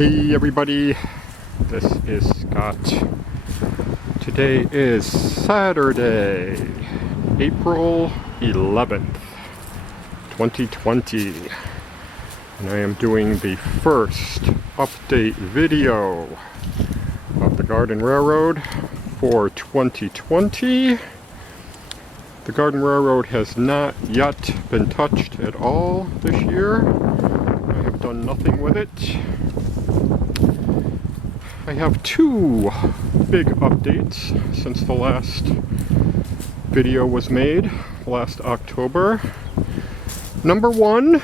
Hey everybody, this is Scott. Today is Saturday, April 11th, 2020. And I am doing the first update video of the Garden Railroad for 2020. The Garden Railroad has not yet been touched at all this year. I have done nothing with it. I have two big updates since the last video was made last October. Number one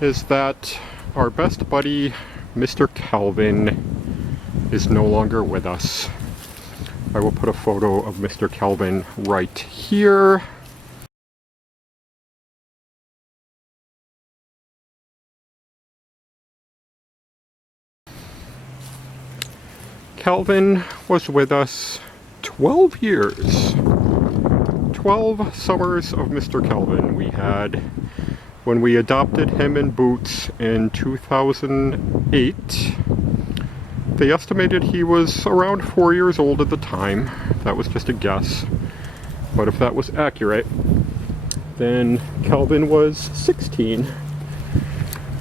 is that our best buddy, Mr. Calvin, is no longer with us. I will put a photo of Mr. Calvin right here. Calvin was with us 12 years. 12 summers of Mr. Calvin we had when we adopted him and Boots in 2008. They estimated he was around 4 years old at the time. That was just a guess. But if that was accurate, then Calvin was 16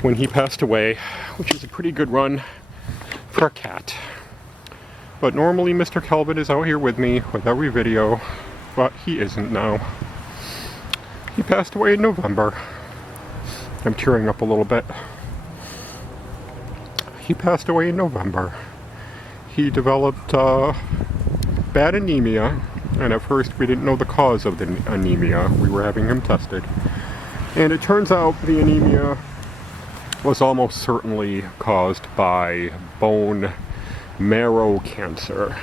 when he passed away, which is a pretty good run for a cat. But normally Mr. Calvin is out here with me with every video, but he isn't now. He passed away in November. I'm tearing up a little bit. He passed away in November. He developed bad anemia, and at first we didn't know the cause of the anemia. We were having him tested. And it turns out the anemia was almost certainly caused by bone marrow cancer.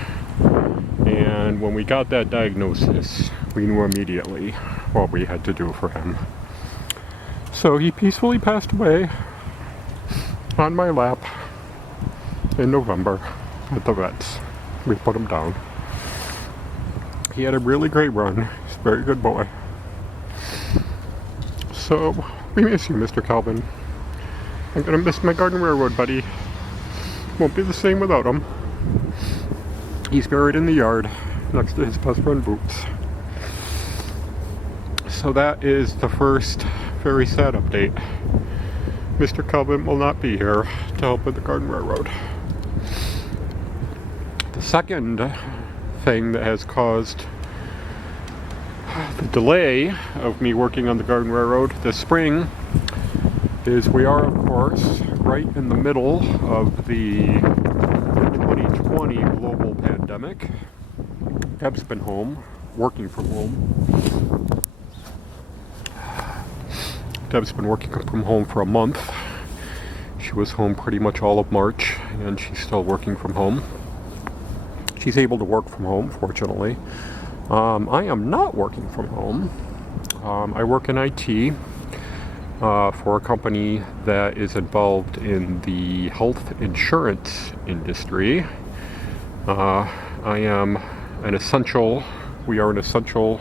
And when we got that diagnosis, we knew immediately what we had to do for him. So he peacefully passed away on my lap in November at the vets. We put him down. He had a really great run. He's a very good boy. So we miss you, Mr. Calvin. I'm gonna miss my Garden Railroad buddy. Won't be the same without him. He's buried in the yard next to his best friend Boots. So that is the first very sad update. Mr. Calvin will not be here to help with the Garden Railroad. The second thing that has caused the delay of me working on the Garden Railroad this spring is we are, of course, right in the middle of the 2020 global pandemic. Deb's been home, working from home. Deb's been working from home for a month. She was home pretty much all of March, and she's still working from home. She's able to work from home, fortunately. I am not working from home. I work in IT. For a company that is involved in the health insurance industry. I am an essential, we are an essential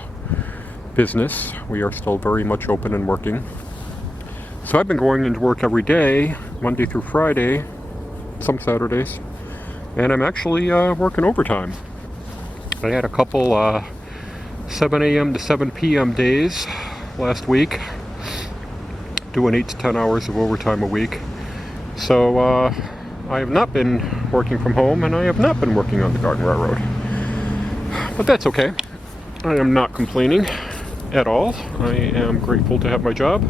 business. We are still very much open and working. So I've been going into work every day, Monday through Friday, some Saturdays, and I'm actually working overtime. I had a couple 7 a.m. to 7 p.m. days last week, doing 8 to 10 hours of overtime a week. So I have not been working from home, and I have not been working on the Garden Railroad. But that's okay. I am not complaining at all. I am grateful to have my job.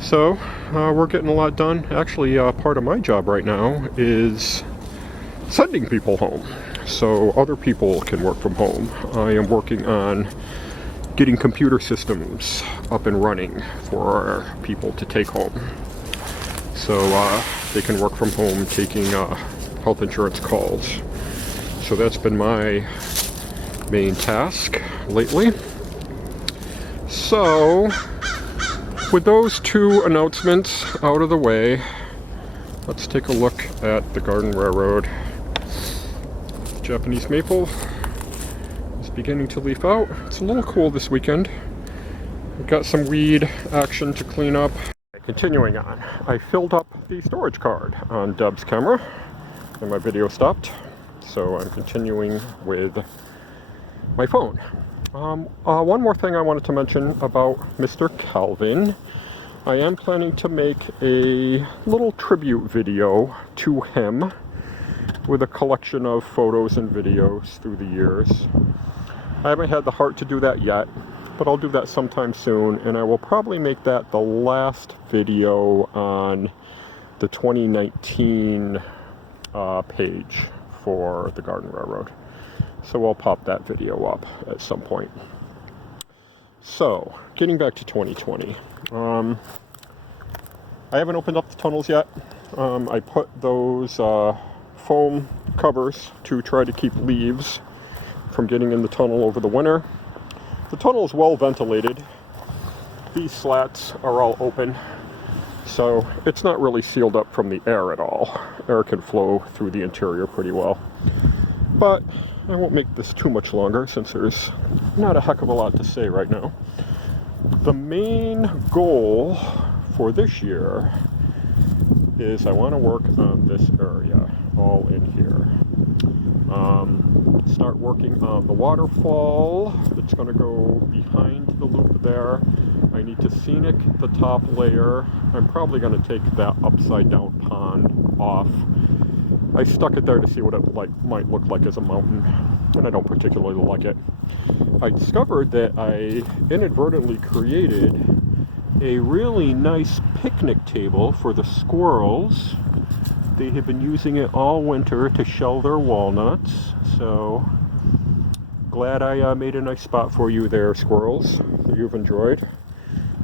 So we're getting a lot done. Actually, part of my job right now is sending people home so other people can work from home. I am working on getting computer systems up and running for people to take home, so they can work from home taking health insurance calls. So that's been my main task lately. So with those two announcements out of the way, let's take a look at the Garden Railroad. The Japanese maple is beginning to leaf out. It's a little cool this weekend. We've got some weed action to clean up. Continuing on, I filled up the storage card on Deb's camera and my video stopped, so I'm continuing with my phone. One more thing I wanted to mention about Mr. Calvin. I am planning to make a little tribute video to him with a collection of photos and videos through the years. I haven't had the heart to do that yet, but I'll do that sometime soon, and I will probably make that the last video on the 2019 page for the Garden Railroad. So we'll pop that video up at some point. So, getting back to 2020. I haven't opened up the tunnels yet. I put those foam covers to try to keep leaves from getting in the tunnel over the winter. The tunnel is well ventilated. These slats are all open, so it's not really sealed up from the air at all. Air can flow through the interior pretty well. But I won't make this too much longer since there's not a heck of a lot to say right now. The main goal for this year is I want to work on this area, all in here. Start working on the waterfall that's going to go behind the loop there. I need to scenic the top layer. I'm probably going to take that upside down pond off. I stuck it there to see what it might look like as a mountain, and I don't particularly like it. I discovered that I inadvertently created a really nice picnic table for the squirrels. They have been using it all winter to shell their walnuts, so glad I made a nice spot for you there, squirrels, that you've enjoyed.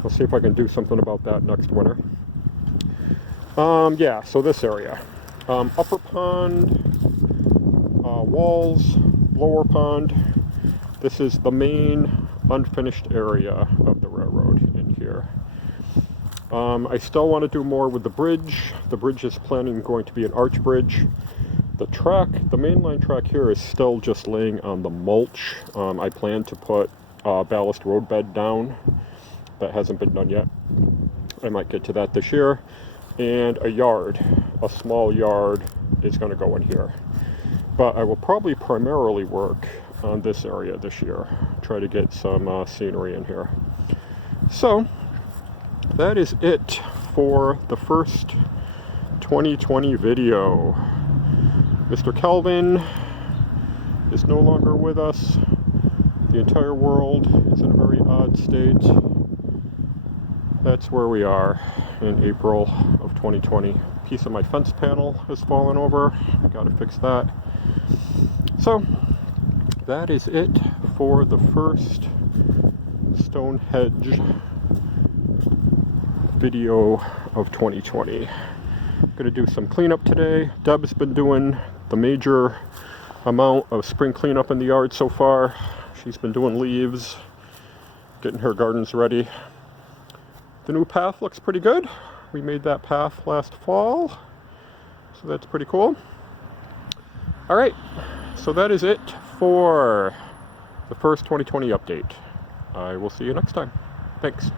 I'll see if I can do something about that next winter. Yeah, so this area. Upper pond, walls, lower pond. This is the main unfinished area of the railroad in here. I still want to do more with the bridge. The bridge is going to be an arch bridge. The track, the mainline track here is still just laying on the mulch. I plan to put ballast road bed down. That hasn't been done yet. I might get to that this year. And a small yard is going to go in here. But I will probably primarily work on this area this year. Try to get some scenery in here. So, that is it for the first 2020 video. Mr. Calvin is no longer with us. The entire world is in a very odd state. That's where we are in April of 2020. A piece of my fence panel has fallen over. I gotta fix that. So, that is it for the first Stonehedge video of 2020. I'm gonna do some cleanup today. Deb's been doing the major amount of spring cleanup in the yard so far. She's been doing leaves, getting her gardens ready. The new path looks pretty good. We made that path last fall, so that's pretty cool. All right, so that is it for the first 2020 update. I will see you next time. Thanks.